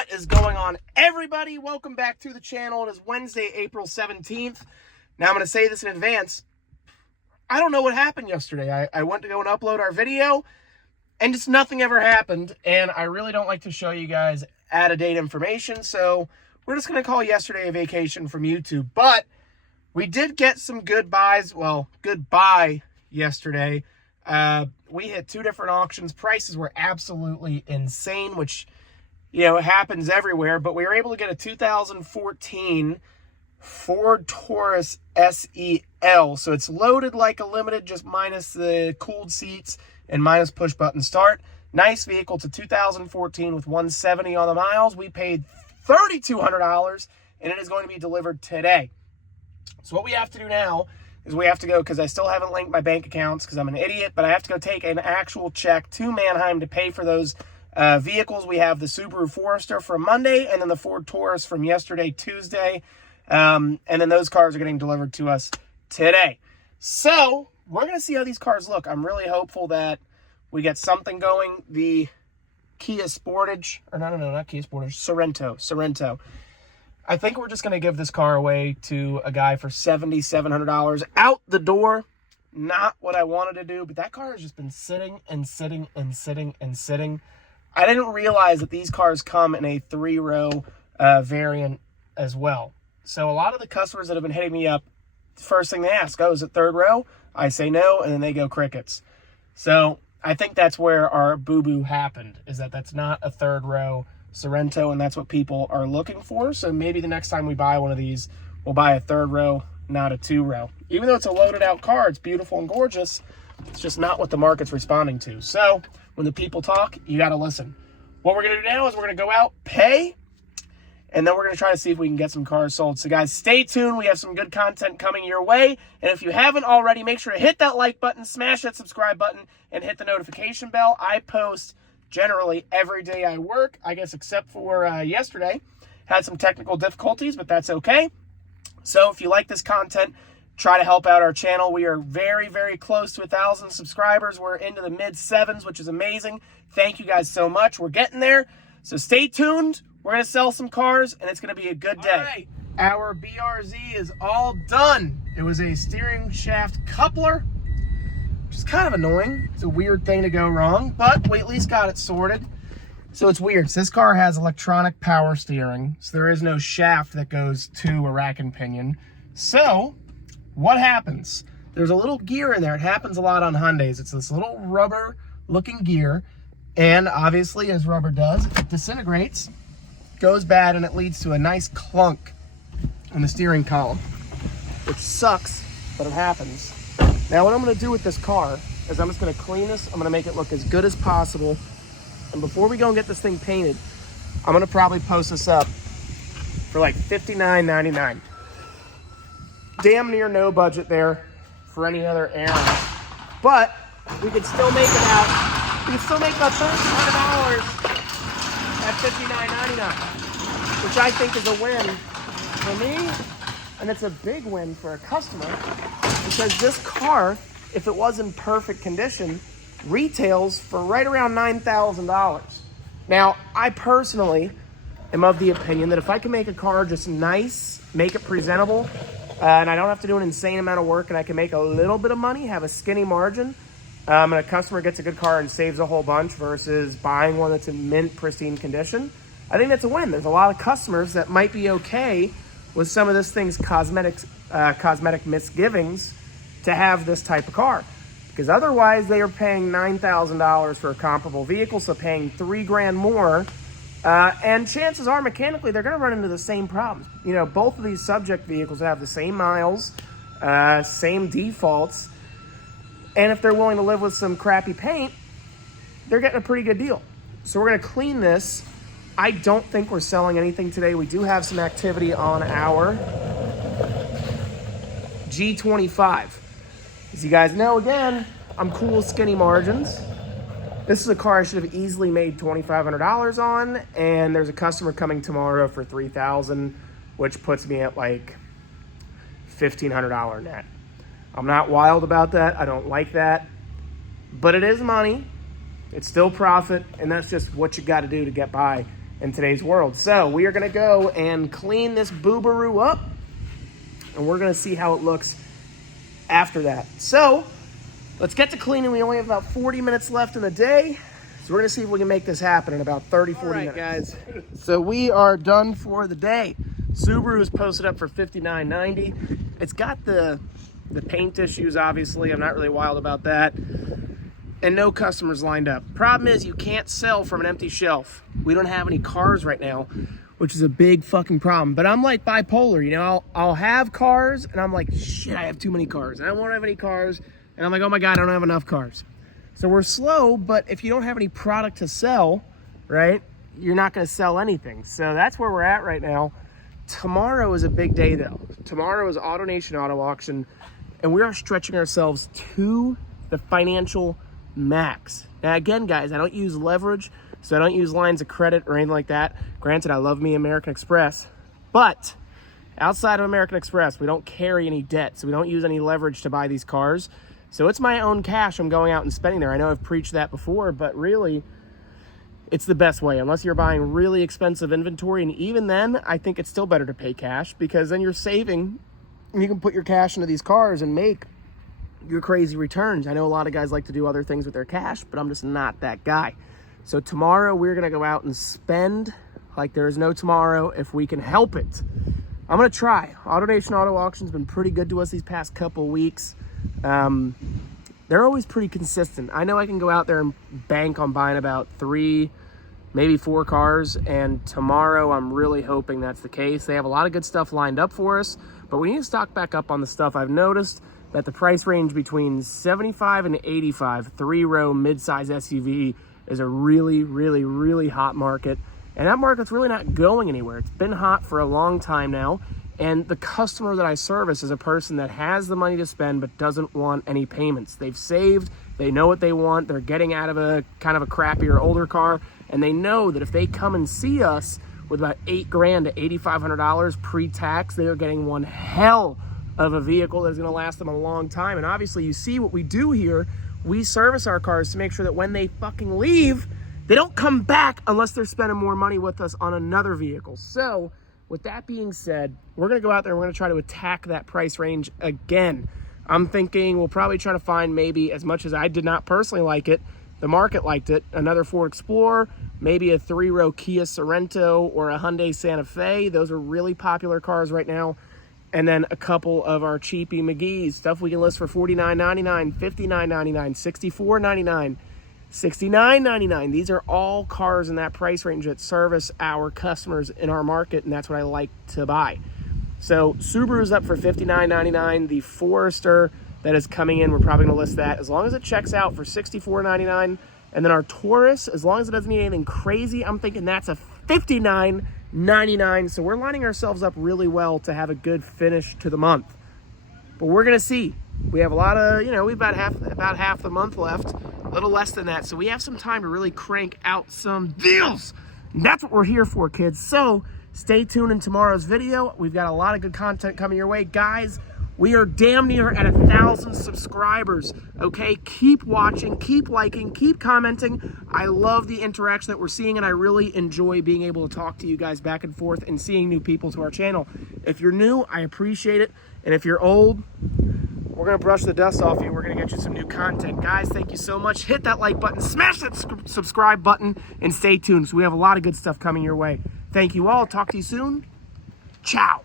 What is going on, everybody? Welcome back to the channel. It is Wednesday, April 17th. Now, I'm going to say this in advance. I don't know what happened yesterday. I went to go and upload our video, and just nothing ever happened. And I really don't like to show you guys out-of-date information, so we're just going to call yesterday a vacation from YouTube. But we did get some good buys. Well, good buy yesterday. We hit two different auctions. Prices were absolutely insane, which, you know, it happens everywhere. But we were able to get a 2014 Ford Taurus SEL. So it's loaded like a limited, just minus the cooled seats and minus push button start. Nice vehicle. It's a 2014 with 170 on the miles. We paid $3,200, and it is going to be delivered today. So what we have to do now is we have to go, because I still haven't linked my bank accounts because I'm an idiot, but I have to go take an actual check to Manheim to pay for those vehicles. We have the Subaru Forester from Monday, and then the Ford Taurus from yesterday, Tuesday. And then those cars are getting delivered to us today. So we're going to see how these cars look. I'm really hopeful that we get something going. The Kia Sportage, or no, not Kia Sportage, Sorento. I think we're just going to give this car away to a guy for $7,700 out the door. Not what I wanted to do, but that car has just been sitting and sitting and sitting and sitting. I didn't realize that these cars come in a 3-row variant as well. So a lot of the customers that have been hitting me up, first thing they ask, oh, is it 3rd row? I say no, and then they go crickets. So I think that's where our boo-boo happened, is that that's not a 3rd row Sorento, and that's what people are looking for. So maybe the next time we buy one of these, we'll buy a 3rd row, not a 2-row. Even though it's a loaded out car, it's beautiful and gorgeous. It's just not what the market's responding to. So when the people talk, you got to listen. What we're going to do now is we're going to go out, pay, and then we're going to try to see if we can get some cars sold. So guys, stay tuned. We have some good content coming your way. And if you haven't already, make sure to hit that like button, smash that subscribe button, and hit the notification bell. I post generally every day I work, I guess, except for yesterday. Had some technical difficulties, but that's okay. So if you like this content, try to help out our channel. We are very, very close to 1,000 subscribers. We're into the mid-7s, which is amazing. Thank you guys so much. We're getting there. So stay tuned. We're going to sell some cars, and it's going to be a good day. All right. Our BRZ is all done. It was a steering shaft coupler, which is kind of annoying. It's a weird thing to go wrong, but we at least got it sorted. So it's weird. So this car has electronic power steering, so there is no shaft that goes to a rack and pinion. So what happens? There's a little gear in there. It happens a lot on Hyundais. It's this little rubber-looking gear, and obviously, as rubber does, it disintegrates, goes bad, and it leads to a nice clunk in the steering column, which sucks, but it happens. Now, what I'm going to do with this car is I'm just going to clean this. I'm going to make it look as good as possible. And before we go and get this thing painted, I'm going to probably post this up for like $59.99. Damn near no budget there for any other errand. But we could still make it out. We could still make about $1,300 at $59.99, which I think is a win for me. And it's a big win for a customer, because this car, if it was in perfect condition, retails for right around $9,000. Now, I personally am of the opinion that if I can make a car just nice, make it presentable, and I don't have to do an insane amount of work, and I can make a little bit of money, have a skinny margin, and a customer gets a good car and saves a whole bunch versus buying one that's in mint, pristine condition, I think that's a win. There's a lot of customers that might be okay with some of this thing's cosmetic misgivings to have this type of car, because otherwise they are paying $9,000 for a comparable vehicle, so paying $3,000 more, and chances are mechanically they're going to run into the same problems. You know, both of these subject vehicles have the same miles, same defaults, and if they're willing to live with some crappy paint, they're getting a pretty good deal. So we're going to clean this. I don't think we're selling anything today. We do have some activity on our G25. As you guys know, again, I'm cool with skinny margins. This is a car I should have easily made $2,500 on, and there's a customer coming tomorrow for $3,000, which puts me at like $1,500 net. I'm not wild about that. I don't like that, but it is money. It's still profit, and that's just what you got to do to get by in today's world. So we are going to go and clean this boobaroo up, and we're going to see how it looks after that. So let's get to cleaning. We only have about 40 minutes left in the day, so we're going to see if we can make this happen in about 30-40 minutes. Guys, so we are done for the day. Subaru is posted up for $59.90. It's got the paint issues, obviously. I'm not really wild about that. And no customers lined up. Problem is, you can't sell from an empty shelf. We don't have any cars right now, which is a big fucking problem. But I'm like bipolar, you know? I'll have cars, and I'm like, shit, I have too many cars. And I won't have any cars, and I'm like, oh my God, I don't have enough cars. So we're slow, but if you don't have any product to sell, right, you're not gonna sell anything. So that's where we're at right now. Tomorrow is a big day, though. Tomorrow is AutoNation Auto Auction, and we are stretching ourselves to the financial max. Now, again, guys, I don't use leverage, so I don't use lines of credit or anything like that. Granted, I love me American Express, but outside of American Express, we don't carry any debt, so we don't use any leverage to buy these cars. So it's my own cash I'm going out and spending there. I know I've preached that before, but really, it's the best way, unless you're buying really expensive inventory. And even then, I think it's still better to pay cash, because then you're saving and you can put your cash into these cars and make your crazy returns. I know a lot of guys like to do other things with their cash, but I'm just not that guy. So tomorrow we're going to go out and spend like there is no tomorrow if we can help it. I'm going to try. AutoNation Auto Auction's been pretty good to us these past couple weeks. They're always pretty consistent. I know I can go out there and bank on buying about 3, maybe 4 cars, and tomorrow I'm really hoping that's the case. They have a lot of good stuff lined up for us, but we need to stock back up on the stuff. I've noticed that the price range between 75 and 85, 3-row mid-size SUV, is a really, really, really hot market, and that market's really not going anywhere. It's been hot for a long time now, and the customer that I service is a person that has the money to spend but doesn't want any payments. They've saved, they know what they want, they're getting out of a kind of a crappier older car, and they know that if they come and see us with about $8,000 to $8,500 pre-tax, they are getting one hell of a vehicle that's gonna last them a long time. And obviously you see what we do here. We service our cars to make sure that when they fucking leave, they don't come back unless they're spending more money with us on another vehicle. So with that being said, we're gonna go out there and we're gonna try to attack that price range again. I'm thinking we'll probably try to find, maybe, as much as I did not personally like it, the market liked it, another Ford Explorer, maybe a 3-row Kia Sorento or a Hyundai Santa Fe. Those are really popular cars right now. And then a couple of our cheapy McGee's, stuff we can list for $49.99, $59.99, $64.99, $69.99. These are all cars in that price range that service our customers in our market, and that's what I like to buy. So Subaru's up for $59.99. The Forester that is coming in, we're probably going to list that, as long as it checks out, for $64.99. And then our Taurus, as long as it doesn't need anything crazy, I'm thinking that's a $59.99. So we're lining ourselves up really well to have a good finish to the month. But we're going to see. We have a lot of, we've about half the month left, a little less than that. So we have some time to really crank out some deals. And that's what we're here for, kids. So stay tuned in tomorrow's video. We've got a lot of good content coming your way. Guys, we are damn near at 1,000 subscribers, okay? Keep watching, keep liking, keep commenting. I love the interaction that we're seeing, and I really enjoy being able to talk to you guys back and forth and seeing new people to our channel. If you're new, I appreciate it. And if you're old, we're gonna brush the dust off you. We're gonna get you some new content. Guys, thank you so much. Hit that like button, smash that subscribe button, and stay tuned. So we have a lot of good stuff coming your way. Thank you all. Talk to you soon. Ciao.